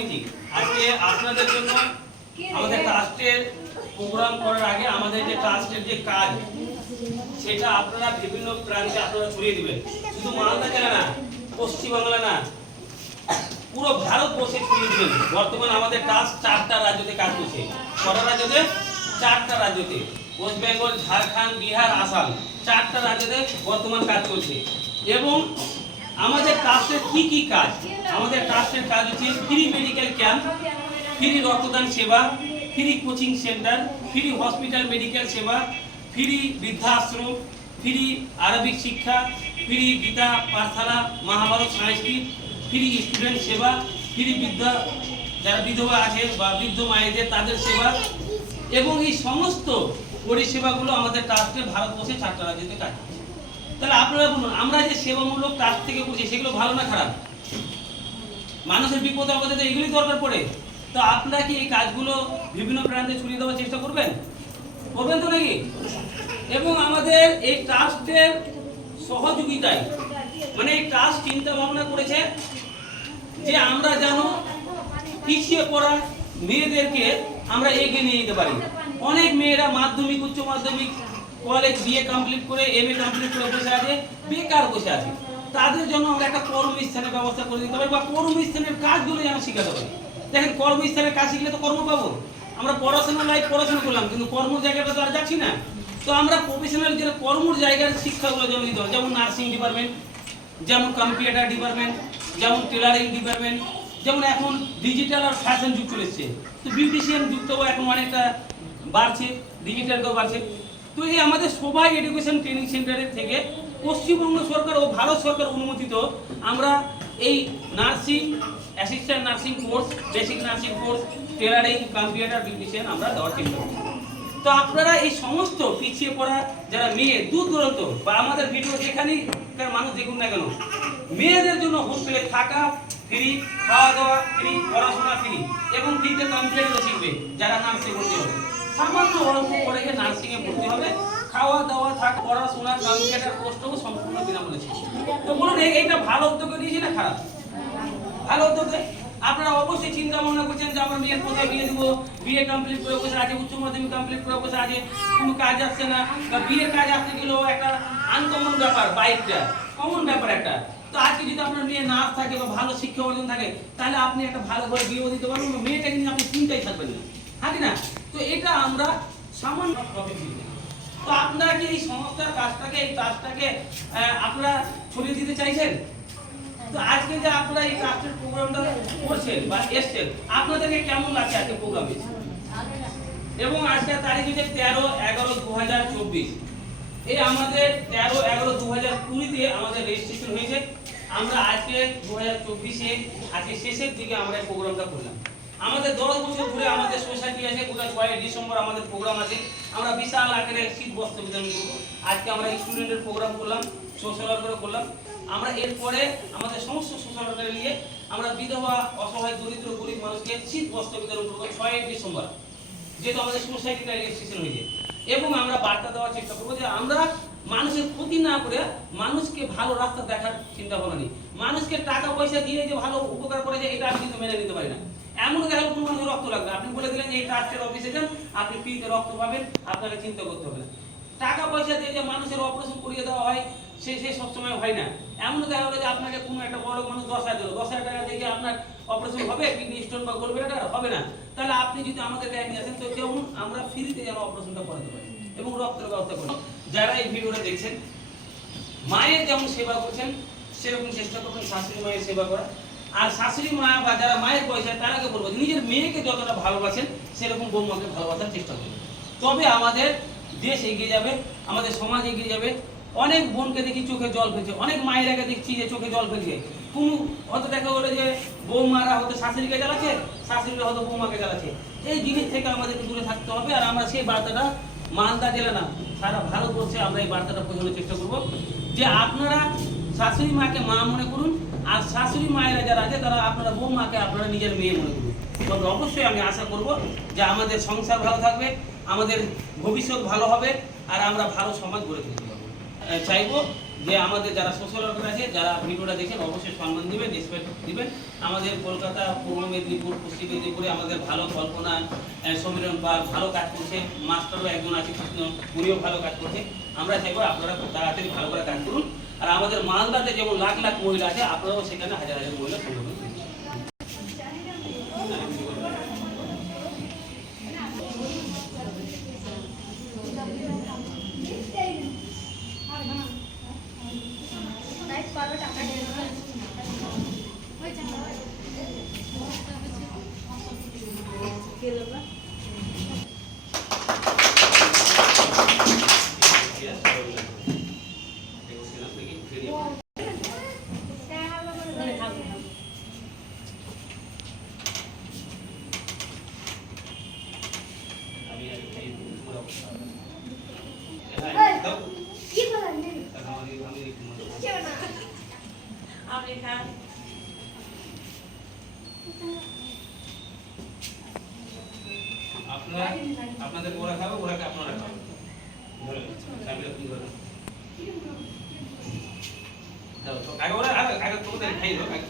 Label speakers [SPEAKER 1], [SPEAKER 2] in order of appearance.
[SPEAKER 1] Committee আজকে আপনাদের জন্য আমাদের ট্রাস্টের প্রোগ্রাম করার আগে আমাদের যে ট্রাস্টের যে কাজ, সেটা আপনারা বিভিন্ন প্রান্তে আপনারা ছড়িয়ে দিবেন। শুধু মালদা জেলা না, পশ্চিমবাংলা না, পুরো ভারতবর্ষে ছড়িয়ে দিবেন। বর্তমান আমাদের ট্রাস্ট চারটা রাজ্যতে কাজ করছে। কটা রাজ্যতে, চারটা রাজ্যতে। ওয়েস্ট বেঙ্গল, ঝাড়খণ্ড, বিহার, আসাম, চারটা রাজ্যতে বর্তমান কাজ চলছে। এবং আমাদের ট্রাস্টের কি কি কাজ আমাদের ট্রাস্টের কাজ হচ্ছে ফ্রি মেডিকেল ক্যাম্প ফ্রি রক্তদান সেবা free coaching centre free hospital medical সেবা ফ্রি বৃদ্ধাশ্রম ফ্রি আরবিক শিক্ষা ফ্রি গীতা, পাঠশালা, মহাভারত, সংস্কৃত ফ্রি স্টুডেন্ট সেবা ফ্রি বৃদ্ধ, যারা বিধবা আছে বা বৃদ্ধ মায়েদের তাদের সেবা এবং এই সমস্ত পরিষেবাগুলো আমাদের ট্রাস্টে ভারতবর্ষে চারটা রাজ্যতে কাজ। তাহলে আপনারা বলুন, আমরা যে সেবামূলক ট্রাস্ট থেকে করছি সেগুলো ভালো না খারাপ? মানুষের বিপদ আপদে তো এগুলি দরকার পড়ে। তো আপনারা কি এই কাজগুলো বিভিন্ন প্রান্তে ছড়িয়ে দেওয়ার চেষ্টা করবেন? করবেন তো নাকি? এবং আমাদের এই ট্রাস্টের সহযোগিতায় মানে এই ট্রাস্ট চিন্তা ভাবনা করেছে যে আমরা যেন পিছিয়ে পড়া মেয়েদেরকে আমরা এগিয়ে নিয়ে যেতে পারি। অনেক মেয়েরা মাধ্যমিক, উচ্চ মাধ্যমিক কলেজ বিএ কমপ্লিট করে এম এ কমপ্লিট করে বসে আছে, বেকার বসে আছে। তাদের জন্য আমরা একটা কর্মস্থানের ব্যবস্থা করে দিতে হবে বা কর্মস্থানের কাজগুলো যেন শিখাতে হবে দেখেন, কর্মস্থানের কাজ শিখলে তো কর্ম পাবো। আমরা পড়াশোনা লাইফ পড়াশোনা করলাম, কিন্তু কর্ম জায়গাটা তো আর যাচ্ছি না। তো আমরা প্রফেশনাল যে কর্মর জায়গার শিক্ষাগুলো যেন দিতে হবে, যেমন নার্সিং ডিপার্টমেন্ট যেমন কম্পিউটার ডিপার্টমেন্ট যেমন টেলারিং ডিপার্টমেন্ট যেমন এখন ডিজিটাল আর ফ্যাশন যুগ চলে এসছে। তো বিউটিশিয়ান যুগটাও এখন অনেকটা বাড়ছে ডিজিটালটাও বাড়ছে। তো এই আমাদের সবাই এডুকেশন ট্রেনিং সেন্টারের থেকে পশ্চিমবঙ্গ সরকার ও ভারত সরকার অনুমোদিত। আমরা এই nursing assistant nursing course basic nursing course tailoring computer beautician আমরা দেওয়ার চেষ্টা করি তো আপনারা এই সমস্ত পিছিয়ে পড়া যারা মেয়ে, দূর দূরান্ত বা আমাদের ভিডিও যেখানেই মানুষ দেখুন না কেন, মেয়েদের জন্য হোস্টেলে থাকা ফ্রি খাওয়া দাওয়া ফ্রি পড়াশোনা ফ্রি এবং ফ্রিতে কম্পিউটারও শিখবে যারা নার্সিং ভর্তি হবে। সামান্য অল্প করে নার্সিং এ ভর্তি হবে খাওয়া দাওয়া থাক, পড়াশোনা কম্পিউটার কোর্সটাও সম্পূর্ণ বিনামূল্যে তো বলুন এই- এইটা ভালো উদ্যোগ নিয়েছি না খারাপ? ভালো উদ্যোগে আপনারা অবশ্যই চিন্তা ভাবনা করছেন যে আমার মেয়ের কোথায় বিয়ে দেবো বিয়ে কমপ্লিট করে বসে আছে, উচ্চ মাধ্যমিক কমপ্লিট করে বসে আছে। কোনো কাজ আসছে না। বা বিয়ের কাজ আসতে গেলেও একটা আনকমন ব্যাপার, বাইকটা। কমন ব্যাপার একটা। তো আজকে যদি আপনার মেয়ে নার্স থাকে বা ভালো শিক্ষা অর্জন থাকে, তাহলে আপনি একটা ভালো ঘরে বিয়েও দিতে পারবেন বা মেয়েটাকে নিয়ে আপনি চিন্তাই থাকবেন না। হ্যাঁ না? তো এটা আমরা সামান্য তো আপনারা কি এই সংস্থার কাজটাকে, এই কাজটাকে আপনারা ছড়িয়ে দিতে চাইছেন? তো আজকে যে আপনারা এই ট্রাস্টের প্রোগ্রামটা করছেন বা এসছেন, আপনাদেরকে কেমন লাগছে আজকে প্রোগ্রামে এবং আজকে তারিখ হচ্ছে তেরো এগারো দু হাজার চব্বিশ, এই আমাদের তেরো এগারো দু হাজার কুড়িতে আমাদের রেজিস্ট্রেশন হয়েছে। আমরা আজকে দু হাজার চব্বিশে, আজকে শেষের দিকে আমরা প্রোগ্রামটা করলাম। আমাদের দশ বছর ধরে আমাদের সোসাইটি আছে, গোটা ছয় ডিসেম্বর আমাদের প্রোগ্রাম আছে। আমরা বিশাল আকারে শীত বস্ত্র বিতরণ করব। আজকে আমরা স্টুডেন্টের প্রোগ্রাম করলাম সোশ্যাল ওয়ার্কারও করলাম। আমরা এরপরে আমাদের সমস্ত ওয়ার্কারে নিয়ে আমরা বিধবা, অসহায়, দরিদ্র, গরিব মানুষকে শীত বস্ত্র বিতরণ করব ছয় ডিসেম্বর, যেহেতু আমাদের সোসাইটিটা রেজিস্ট্রেশন হয়েছে এবং আমরা বার্তা দেওয়ার চেষ্টা করব যে আমরা মানুষের ক্ষতি না করে মানুষকে ভালো রাস্তা দেখার চিন্তা ভাবনা নেই। মানুষকে টাকা পয়সা দিয়ে যে ভালো উপকার করে যায় এটা আমি কিন্তু মেনে নিতে পারি না। এমন দেখা কোনো মানুষের রক্ত লাগবে আপনি বলে দিলেন যে, এই ট্রাস্টের অফিসে যান, আপনি ফ্রিতে রক্ত পাবেন, আপনাকে চিন্তা করতে হবে টাকা পয়সা দিয়ে যে মানুষের অপারেশন করিয়ে দেওয়া হয় সে সে সবসময় হয় না। এমন দেখা গেলো যে আপনাকে কোনো একটা বড় মানুষ দশ হাজার দিল। দশ হাজার টাকা দিয়ে আপনার অপারেশন হবে? কিডনি স্টোন বা গোলবেলা হবে না। তাহলে আপনি যদি আমাদের গায়ে নিয়ে আসেন, তো যেমন আমরা ফ্রিতে যেন অপারেশনটা করাতে পারি এবং রক্তের ব্যবস্থা করি। যারা এই ভিডিওটা দেখছেন, মায়ের যেমন সেবা করছেন, সেরকম চেষ্টা করবেন শাশুড়ি মায়ের সেবা করা আর শাশুড়ি মা বা যারা মায়ের পয়সা তারাকে বলব নিজের মেয়েকে যতটা ভালোবাসেন, সেরকম বৌমাকে ভালোবাসার চেষ্টা করবেন তবে আমাদের দেশ এগিয়ে যাবে, আমাদের সমাজ এগিয়ে যাবে। অনেক বোনকে দেখি চোখে জল ফেলছে অনেক মায়েরাকে দেখছি যে চোখে জল ফেলছে। কোনো হয়তো দেখা গেলো যে বৌমারা হয়তো শাশুড়িকে জ্বালাচ্ছে শাশুড়িরা হয়তো বৌমাকে জ্বালাচ্ছে। এই জিনিস থেকে আমাদেরকে দূরে থাকতে হবে আর আমরা সেই বার্তাটা মালদা জেলা না সারা ভারতবর্ষে আমরা এই বার্তাটা পৌঁছানোর চেষ্টা করব যে আপনারা শাশুড়ি মাকে মা মনে করুন আর শাশুড়ি মায়েরা যারা আছে তারা আপনারা বৌমাকে আপনারা নিজের মেয়ে মনে করুন। তবে অবশ্যই আমি আশা করব যে আমাদের সংসার ভালো থাকবে আমাদের ভবিষ্যৎ ভালো হবে আর আমরা ভালো সমাজ গড়ে আহ, চাইব যে আমাদের যারা সোশ্যাল ওয়ার্কার আছে, যারা ভিডিওটা দেখেন, অবশ্যই সম্মান দিবেন রেসপেক্ট দিবেন। আমাদের কলকাতা, পূর্ব মেদিনীপুর, পশ্চিম মেদিনীপুরে আমাদের ভালো কল্পনা সমীরণ বা ভালো কাজ করছে। মাস্টারও একজন আছে, কৃষ্ণ, উনিও ভালো কাজ করছে। আমরা চাইব আপনারা খুব তাড়াতাড়ি ভালো করে কাজ করুন। আর আমাদের মালদাতে যেমন লাখ লাখ মহিলা আছে, আপনারাও সেখানে হাজার হাজার মহিলা সংগঠন করুন। আমি আর এই পুরো অবস্থা। হ্যাঁ, দাও। আমি আমি
[SPEAKER 2] আমেরিকা
[SPEAKER 1] আপনারা, আপনাদের ওরা খাবে ওরাকে আপনারা খাবে ধরে ধরে দাও, তো আগে ওরা, আগে আগে তোমাদের খাই দাও, আগে